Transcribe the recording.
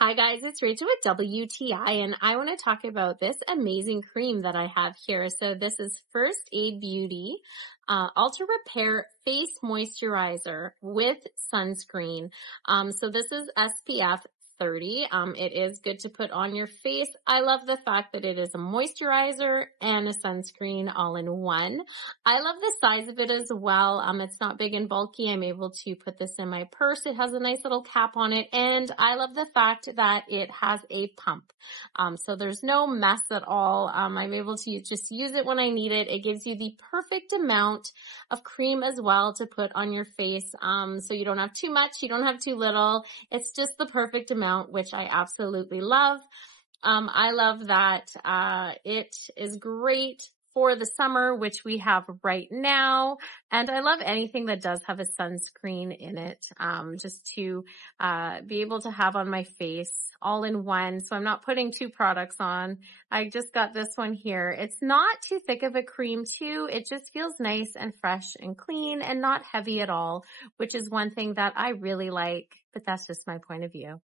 Hi guys, it's Rachel with WTI and I want to talk about this amazing cream that I have here. So this is First Aid Beauty Ultra Repair Face Moisturizer with sunscreen. So this is SPF 30. It is good to put on your face. I love the fact that it is a moisturizer and a sunscreen all in one. I love the size of it as well. It's not big and bulky. I'm able to put this in my purse. It has a nice little cap on it. And I love the fact that it has a pump. So there's no mess at all. I'm able to just use it when I need it. It gives you the perfect amount of cream as well to put on your face. So you don't have too much, you don't have too little. It's just the perfect amount, which I absolutely love. I love that it is great for the summer, which we have right now. And I love anything that does have a sunscreen in it, just to be able to have on my face all in one. So I'm not putting two products on. I just got this one here. It's not too thick of a cream too. It just feels nice and fresh and clean and not heavy at all, which is one thing that I really like, but that's just my point of view.